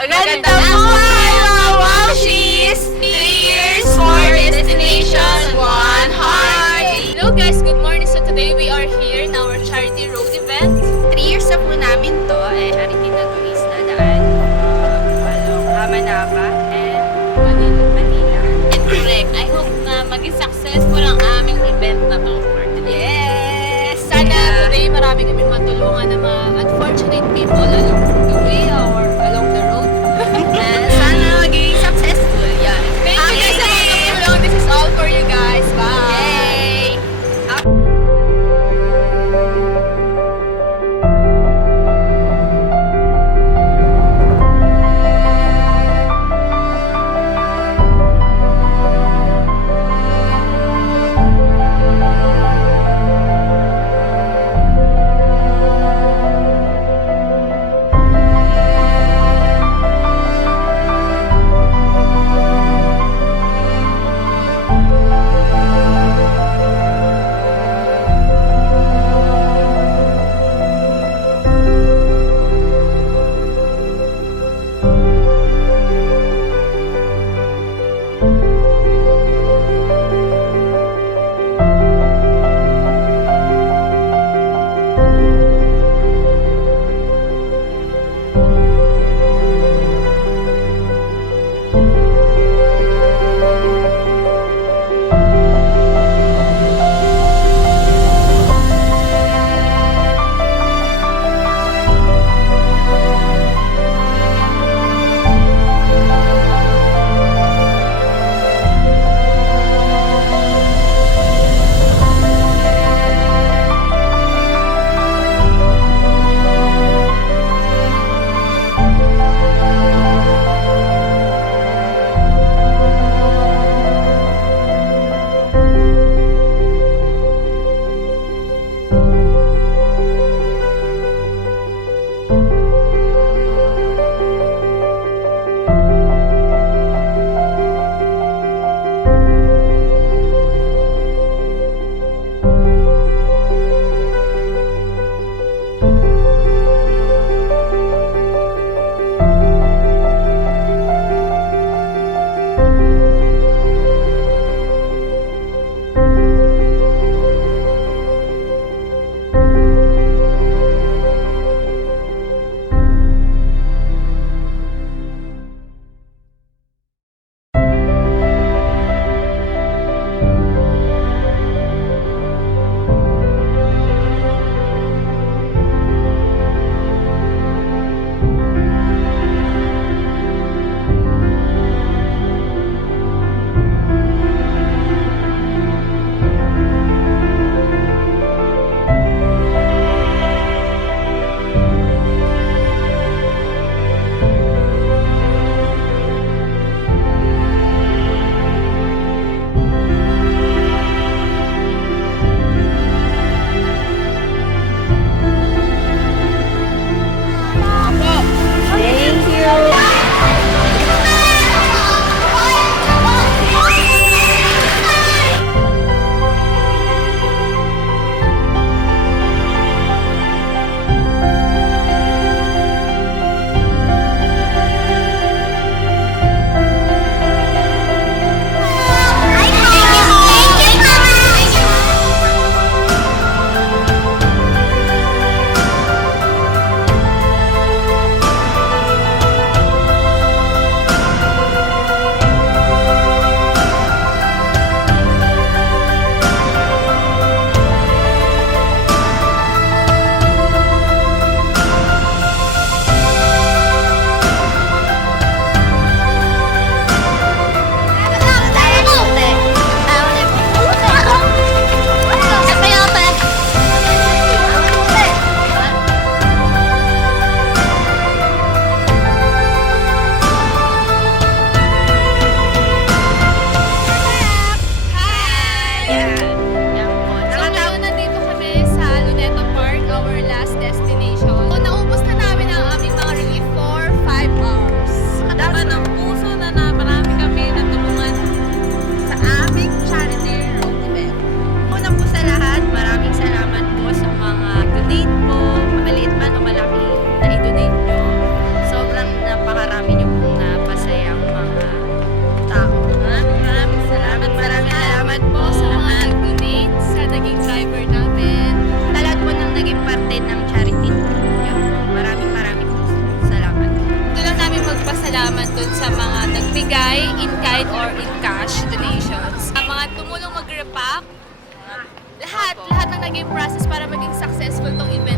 Magandang buhay, mga Wowshies! 3 years, 4 destination, 1 heart! Hello guys, good morning. So today we are here in our charity road event. 3 years na po namin to, charity na to is nadaan Manapa and Manila. And correct, I hope na maging successful ang aming event na to for today. Yes! Sana today marami kami matulungan ng mga unfortunate people along the way or along the road. Sana maging successful yan. Thank you guys sa mga tulong. This is all for you guys. Bye! Yay! nagbigay in kind or in cash donations. Ang mga tumulong mag-repack, lahat ng naging process para maging successful tong event